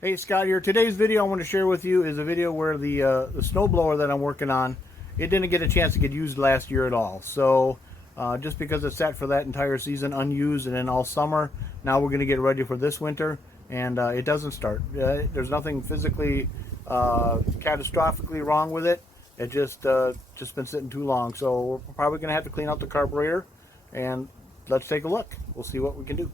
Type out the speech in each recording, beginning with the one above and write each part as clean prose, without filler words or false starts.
Hey, Scott here. Today's video I want to share with you is a video where the snowblower that I'm working on, it didn't get a chance to get used last year at all. So just because it sat for that entire season unused and then all summer, now we're going to get ready for this winter, and it doesn't start. There's nothing physically catastrophically wrong with it. It just been sitting too long. So we're probably going to have to clean out the carburetor, and let's take a look. We'll see what we can do.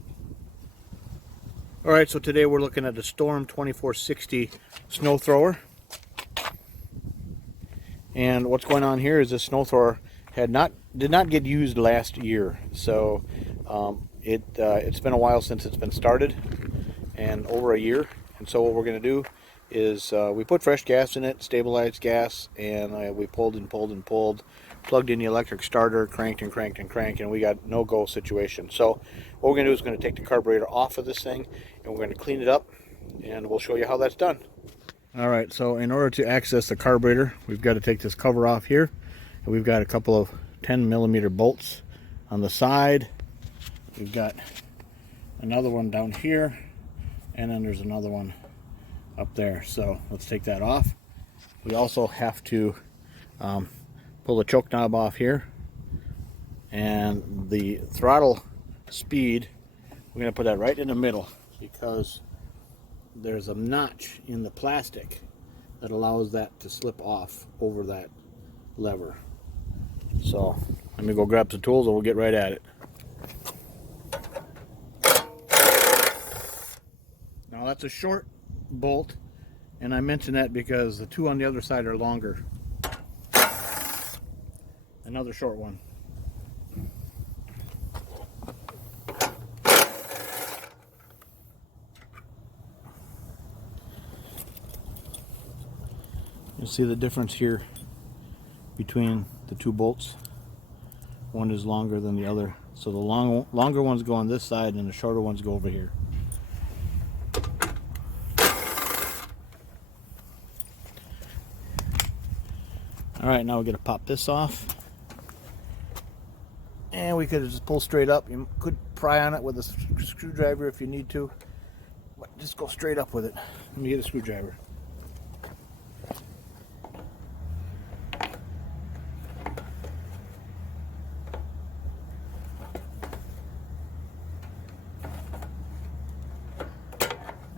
Alright, so today we're looking at the Storm 2460 snow thrower. And what's going on here is this snow thrower did not get used last year. So it's been a while since it's been started, and over a year. And so what we're going to do is we put fresh gas in it, stabilized gas, and we pulled and pulled and pulled, plugged in the electric starter, cranked and cranked and cranked, and we got no go situation. So what we're going to do is going to take the carburetor off of this thing, and we're going to clean it up, and we'll show you how that's done. Alright, so in order to access the carburetor, we've got to take this cover off here, and we've got a couple of 10mm bolts on the side. We've got another one down here, and then there's another one up there. So let's take that off. We also have to pull the choke knob off here, and the throttle speed, we're going to put that right in the middle because there's a notch in the plastic that allows that to slip off over that lever. So let me go grab some tools and we'll get right at it. Now that's a short bolt, and I mention that because the two on the other side are longer. Another short one. You see the difference here between the two bolts. One is longer than the other. So the longer ones go on this side and the shorter ones go over here. Alright, now we're going to pop this off. And we could just pull straight up. You could pry on it with a screwdriver if you need to. But just go straight up with it. Let me get a screwdriver.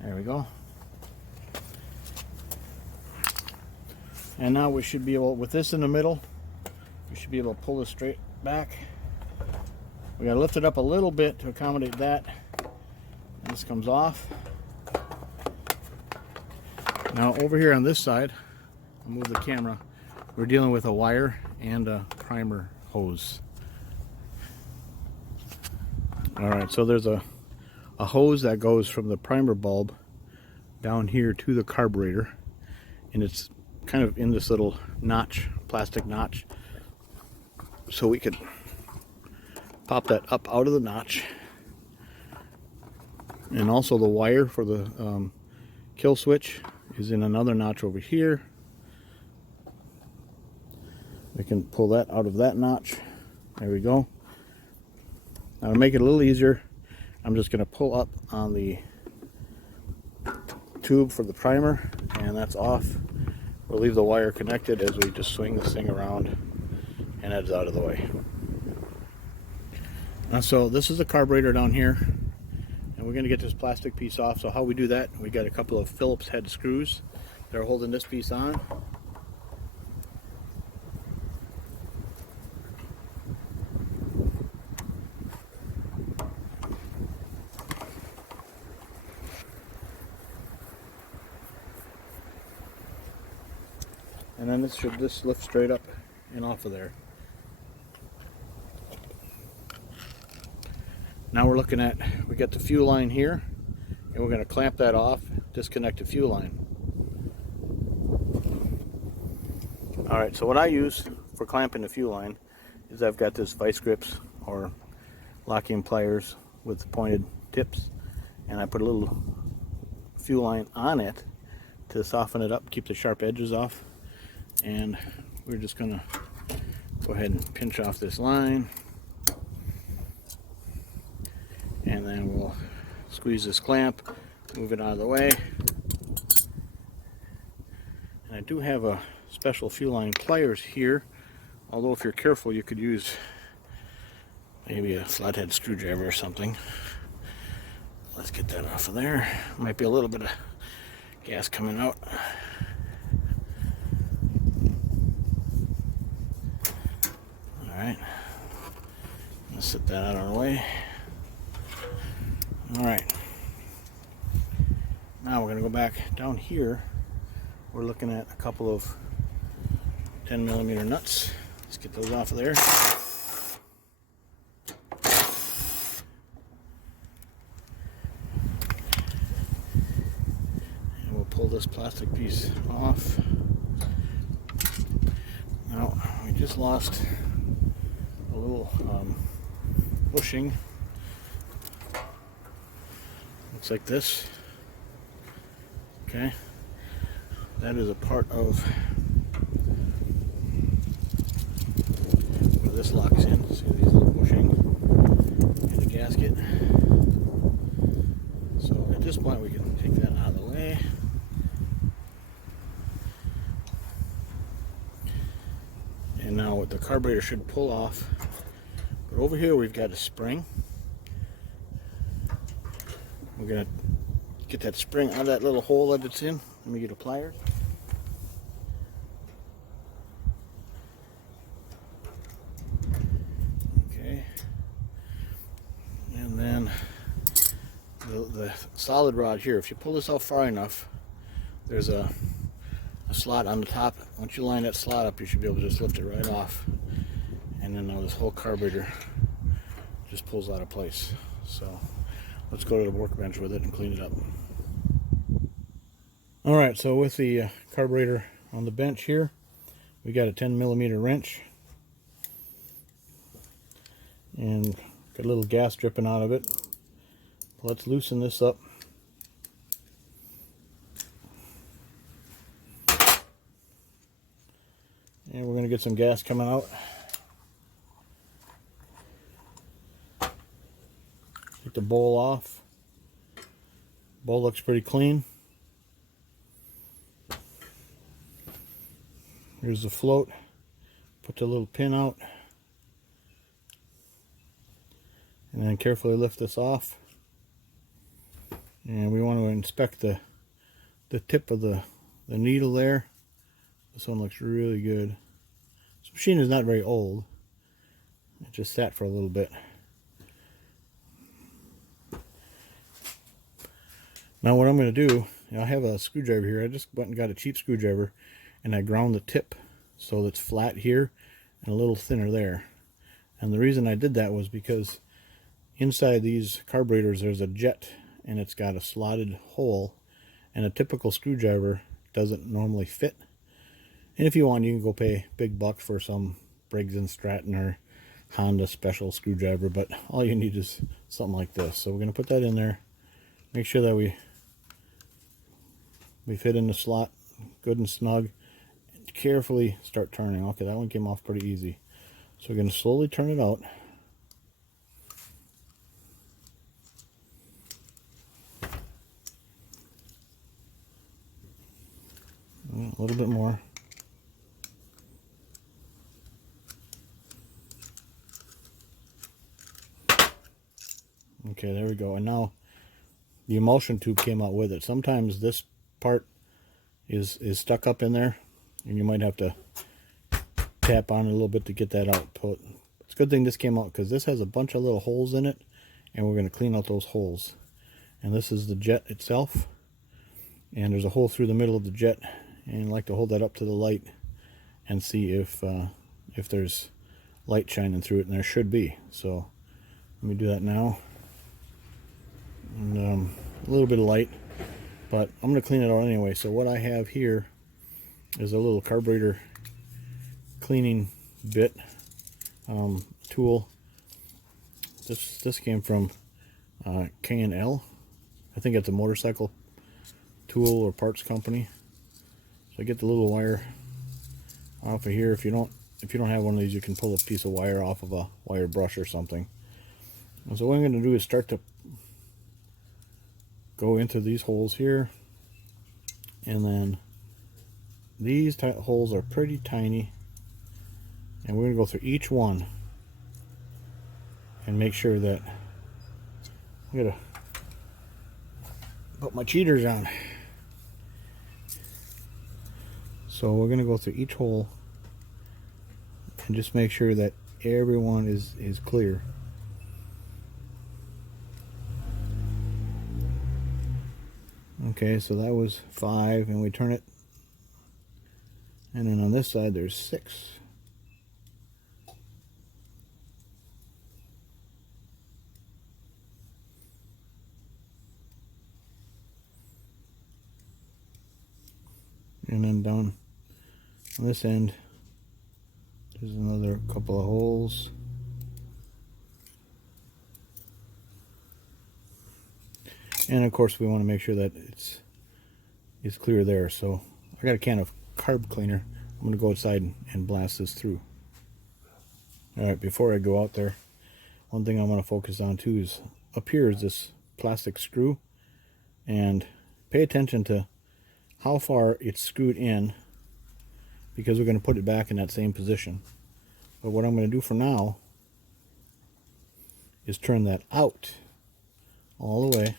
There we go. And now we should be able, with this in the middle, we should be able to pull this straight back. We gotta lift it up a little bit to accommodate that. And this comes off. Now over here on this side, I'll move the camera, we're dealing with a wire and a primer hose. Alright, so there's a hose that goes from the primer bulb down here to the carburetor, and it's kind of in this little notch, plastic notch, so we could pop that up out of the notch. And also the wire for the kill switch is in another notch over here. We can pull that out of that notch. There we go. Now to make it a little easier, I'm just going to pull up on the tube for the primer, and that's off. We'll leave the wire connected as we just swing this thing around and it's out of the way. So this is the carburetor down here, and we're going to get this plastic piece off. So how we do that, we got a couple of Phillips head screws that are holding this piece on. And then this should just lift straight up and off of there. Now we're looking at, we got the fuel line here, and we're going to clamp that off, disconnect the fuel line. Alright, so what I use for clamping the fuel line is I've got this vice grips or locking pliers with pointed tips, and I put a little fuel line on it to soften it up, keep the sharp edges off. And we're just going to go ahead and pinch off this line, and then we'll squeeze this clamp, move it out of the way, I do have a special fuel line pliers here, although if you're careful you could use maybe a flathead screwdriver or something. Let's get that off of there. Might be a little bit of gas coming out. Alright, let's set that out of our way. Alright, now we're going to go back down here. We're looking at a couple of 10mm nuts. Let's get those off of there. And we'll pull this plastic piece off. Now, we just lost a little bushing. Looks like this. Okay. That is a part of where this locks in. See these little bushing in the gasket. So at this point we can take that out of the way. And now the carburetor should pull off. But over here we've got a spring. We're going to get that spring out of that little hole that it's in. Let me get a plier. Okay. And then the solid rod here, if you pull this out far enough, there's a slot on the top. Once you line that slot up, you should be able to just lift it right off. And then now this whole carburetor just pulls out of place. So let's go to the workbench with it and clean it up. Alright, so with the carburetor on the bench here, we got a 10mm wrench. And got a little gas dripping out of it. Let's loosen this up. And we're going to get some gas coming out. Take the bowl off. Bowl looks pretty clean. Here's the float. Put the little pin out. And then carefully lift this off. And we want to inspect the tip of the needle there. This one looks really good. This machine is not very old. It just sat for a little bit. Now what I'm going to do, I have a screwdriver here. I just went and got a cheap screwdriver and I ground the tip so that's flat here and a little thinner there. And the reason I did that was because inside these carburetors there's a jet and it's got a slotted hole, and a typical screwdriver doesn't normally fit. And if you want, you can go pay big bucks for some Briggs & Stratton or Honda special screwdriver, but all you need is something like this. So we're going to put that in there, make sure that we fit in the slot good and snug, and carefully start turning. Okay, that one came off pretty easy. So we're going to slowly turn it out. A little bit more. Okay, there we go. And now the emulsion tube came out with it. Sometimes this part is stuck up in there, and you might have to tap on it a little bit to get that out. It's a good thing this came out, because this has a bunch of little holes in it, and we're going to clean out those holes. And this is the jet itself, and there's a hole through the middle of the jet, and I like to hold that up to the light and see if there's light shining through it, and there should be. So let me do that now. And a little bit of light, but I'm going to clean it out anyway. So what I have here is a little carburetor cleaning bit tool. This came from K&L. I think it's a motorcycle tool or parts company. So I get the little wire off of here. If you don't have one of these, you can pull a piece of wire off of a wire brush or something. And so what I'm going to do is start to go into these holes here, and then these holes are pretty tiny, and we're going to go through each one and make sure that I'm going to put my cheaters on. So we're going to go through each hole and just make sure that everyone is clear. Okay, so that was 5, and we turn it, and then on this side there's 6. And then down on this end there's another couple of holes. And of course we want to make sure that it's clear there. So I got a can of carb cleaner. I'm going to go outside and blast this through. Alright, before I go out there, one thing I want to focus on too is up here is this plastic screw, and pay attention to how far it's screwed in, because we're going to put it back in that same position. But what I'm going to do for now is turn that out all the way.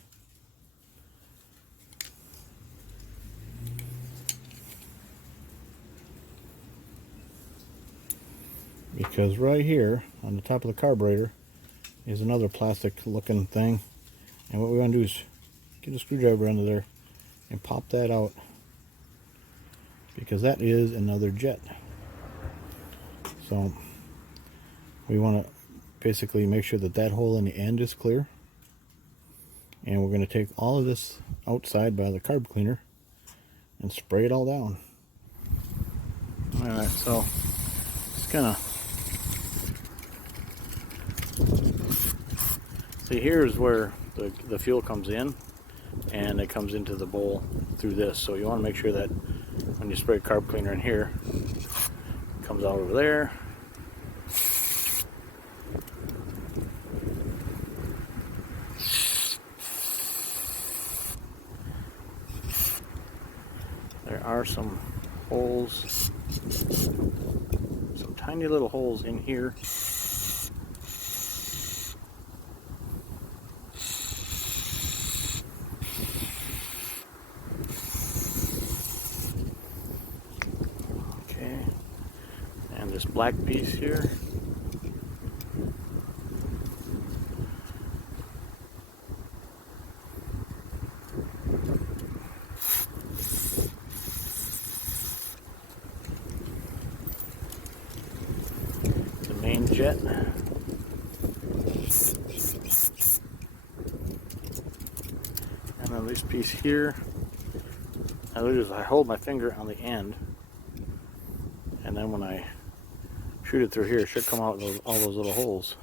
Because right here on the top of the carburetor is another plastic looking thing, and what we want to do is get a screwdriver under there and pop that out, because that is another jet. So we want to basically make sure that that hole in the end is clear, and we're going to take all of this outside by the carb cleaner and spray it all down. Alright, so just kind of see, here's where the fuel comes in, and it comes into the bowl through this. So you want to make sure that when you spray carb cleaner in here, it comes out over there. There are some holes, some tiny little holes in here. This black piece here. The main jet. And then this piece here. Now I hold my finger on the end, and then when I shoot it through here, it should come out with all those little holes.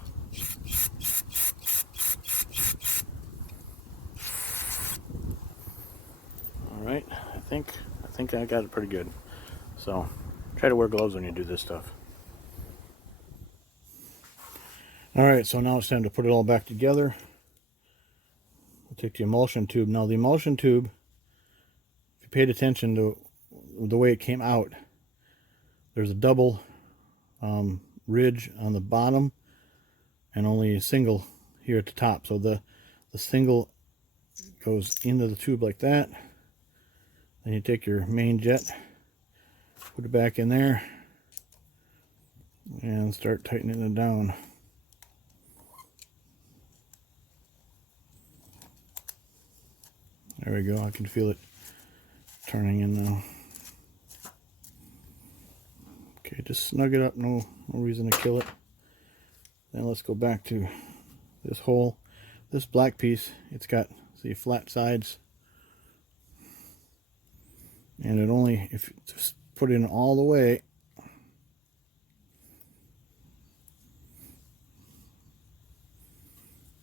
Alright, I think I got it pretty good. So try to wear gloves when you do this stuff. Alright, so now it's time to put it all back together. We'll take the emulsion tube. Now the emulsion tube, if you paid attention to the way it came out, there's a double ridge on the bottom and only a single here at the top. So the single goes into the tube like that. Then you take your main jet, put it back in there, and start tightening it down. There we go. I can feel it turning in now. Okay, just snug it up, no reason to kill it. Then let's go back to this hole. This black piece, it's got, see, flat sides. And it only, if you just put it in all the way,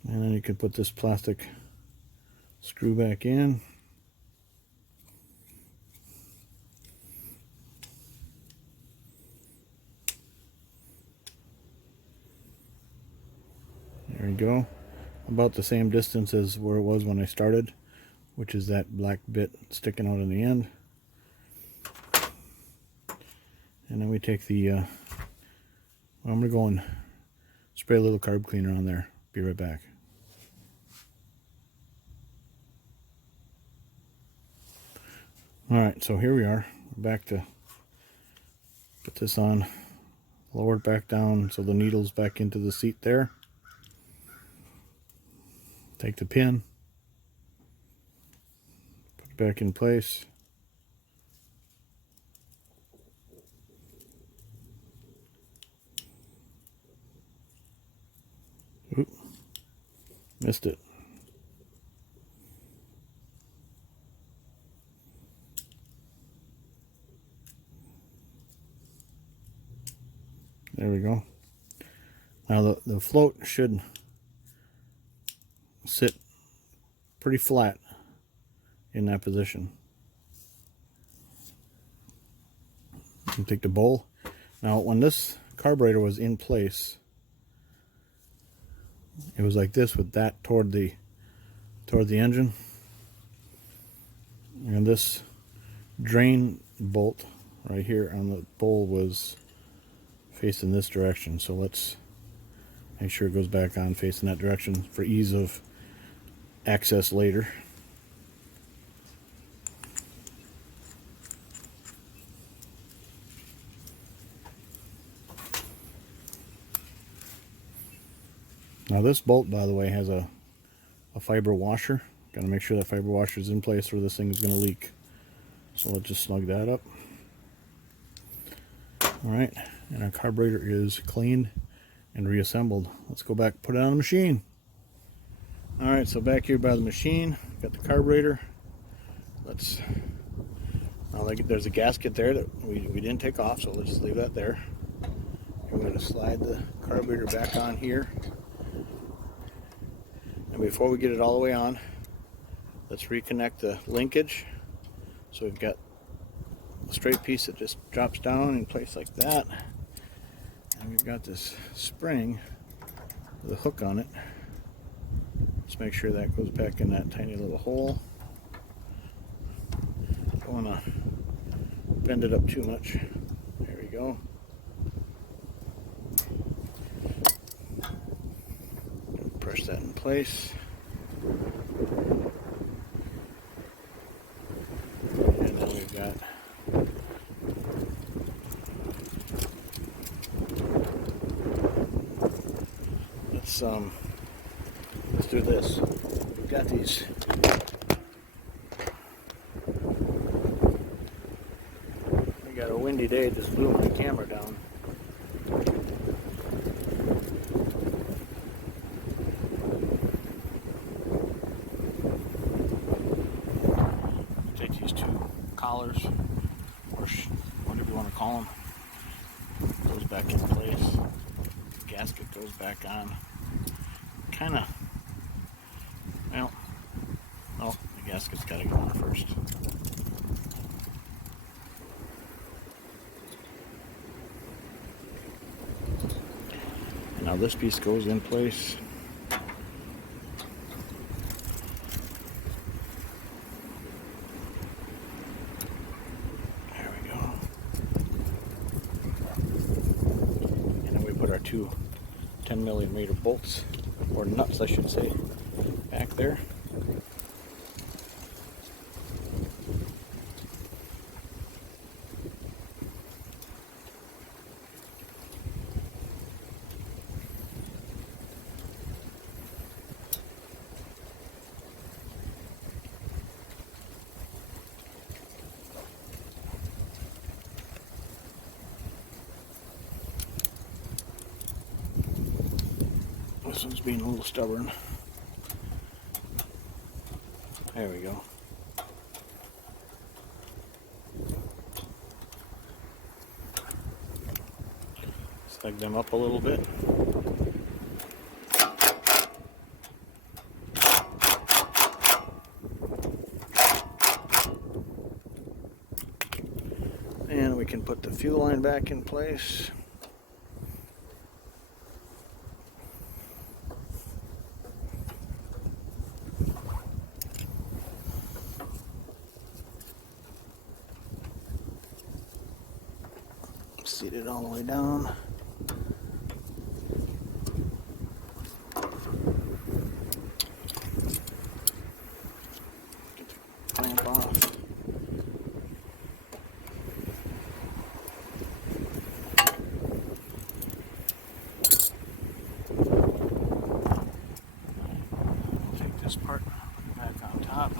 and then you can put this plastic screw back in. There we go. About the same distance as where it was when I started, which is that black bit sticking out in the end. And then we take the, well, I'm going to go and spray a little carb cleaner on there. Be right back. Alright, so here we are. Back to put this on. Lower it back down so the needle's back into the seat there. Take the pin. Put it back in place. Oop, missed it. There we go. Now the float should sit pretty flat in that position. You can take the bowl. Now when this carburetor was in place, it was like this with that toward the engine, and this drain bolt right here on the bowl was facing this direction. So let's make sure it goes back on facing that direction for ease of access later. Now this bolt, by the way, has a fiber washer. Got to make sure that fiber washer is in place or this thing is going to leak. So let's just snug that up. Alright, and our carburetor is cleaned and reassembled. Let's go back and put it on the machine. Alright, so back here by the machine, got the carburetor. Now there's a gasket there that we didn't take off, so let's just leave that there. I'm going to slide the carburetor back on here. And before we get it all the way on, let's reconnect the linkage. So we've got a straight piece that just drops down in place like that. And we've got this spring with a hook on it. Let's make sure that goes back in that tiny little hole. Don't want to bend it up too much. There we go. Press that in place. And then we've got let's do this. We've got these we got a windy day, it just blew my camera down. Take these two collars, or whatever you want to call them, goes back in place. The gasket goes back on. Kind of, well, oh, the gasket's got to go on first. And now this piece goes in place. There we go. And then we put our two 10mm bolts, or nuts I should say, back there. This one's being a little stubborn. There we go. Snug them up a little bit. And we can put the fuel line back in place. seat it all the way down. Get the clamp off. I'll take this part back on top.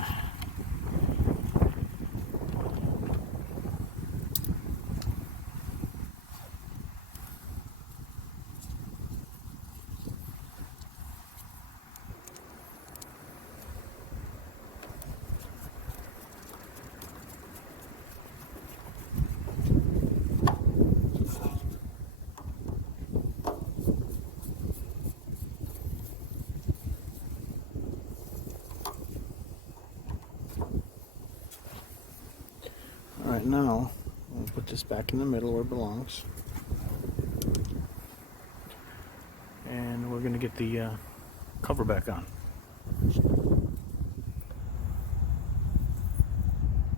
Alright, now we'll put this back in the middle where it belongs. And we're going to get the cover back on.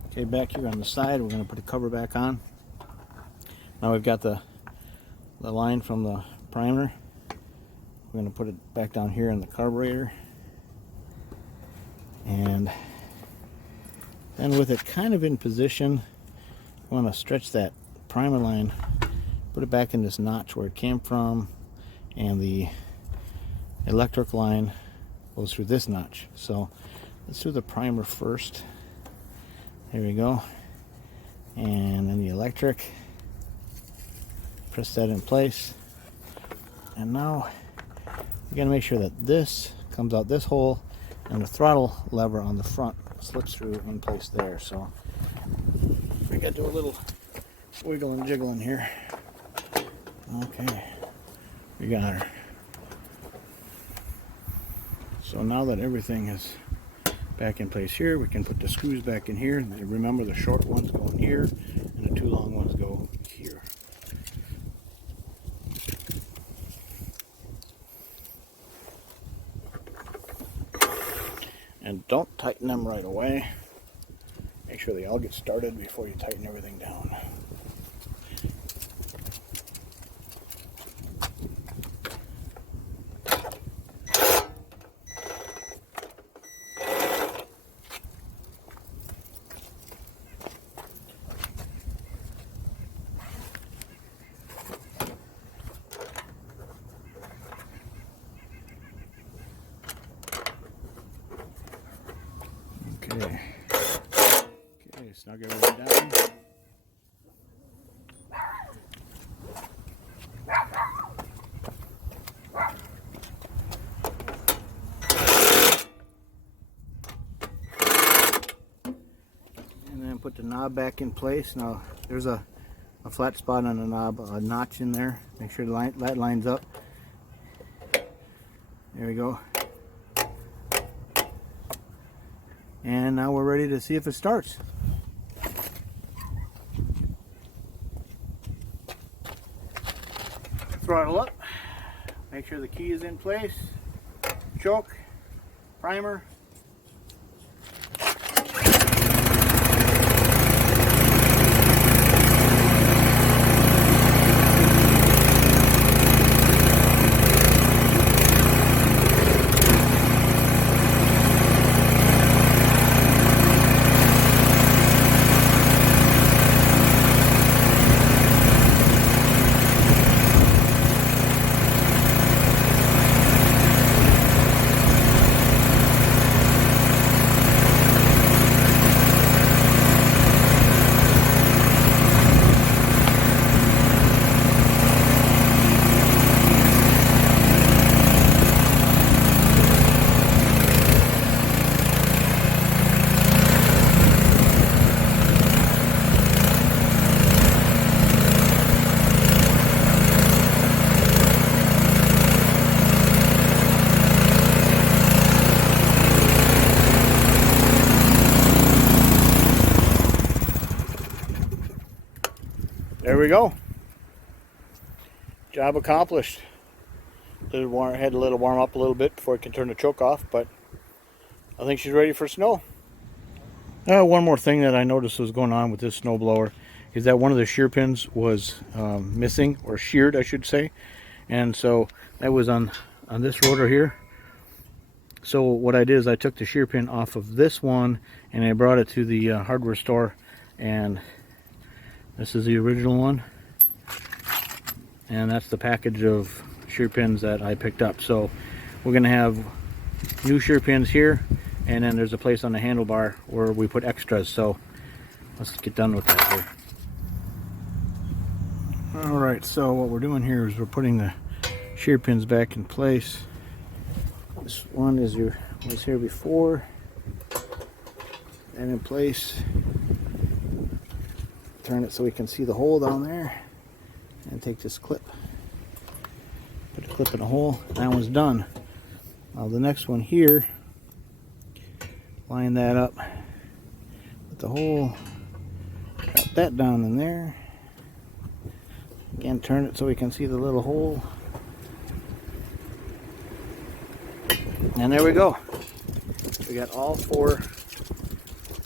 Okay, back here on the side, we're going to put the cover back on. Now we've got the line from the primer. We're going to put it back down here in the carburetor. And then with it kind of in position, I want to stretch that primer line, put it back in this notch where it came from, and the electric line goes through this notch. So let's do the primer first. There we go. And then the electric. Press that in place. And now we got to make sure that this comes out this hole and the throttle lever on the front slips through in place there. So we got to do a little wiggle and jiggle in here. Okay, we got her. So now that everything is back in place here, we can put the screws back in here. Remember, the short ones go in here and the two long ones go here. And don't tighten them right away. Make sure they all get started before you tighten everything down. Okay. Okay, snug everything down. And then put the knob back in place. Now there's a flat spot on the knob, a notch in there. Make sure that lines up. There we go. And now we're ready to see if it starts. Throttle up. Make sure the key is in place. Choke. Primer. There we go. Job accomplished. Had to let it warm up a little bit before I can turn the choke off, but I think she's ready for snow. One more thing that I noticed was going on with this snowblower is that one of the shear pins was missing, or sheared I should say, and so that was on this rotor here. So what I did is I took the shear pin off of this one and I brought it to the hardware store, and this is the original one, and that's the package of shear pins that I picked up. So we're gonna have new shear pins here, and then there's a place on the handlebar where we put extras. So let's get done with that here. Alright, so what we're doing here is we're putting the shear pins back in place. This one was here before, and in place. Turn it so we can see the hole down there, and take this clip, put the clip in the hole. That one's done. Now the next one here, line that up with the hole, drop that down in there. Again, turn it so we can see the little hole. And there we go. We got all 4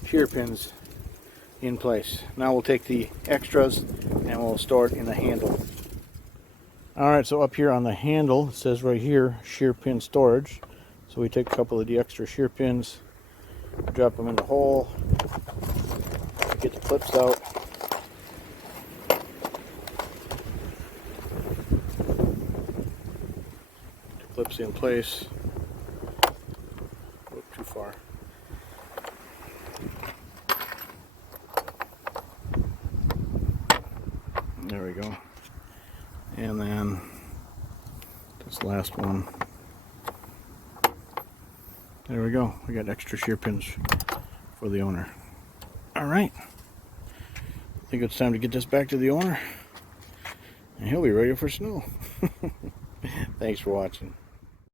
shear pins in place. Now we'll take the extras and we'll store it in the handle. Alright, so up here on the handle it says right here shear pin storage. So we take a couple of the extra shear pins, drop them in the hole, get the clips out. The clips in place. Too far. There we go. And then this last one. There we go. We got extra shear pins for the owner. Alright. I think it's time to get this back to the owner, and he'll be ready for snow. Thanks for watching.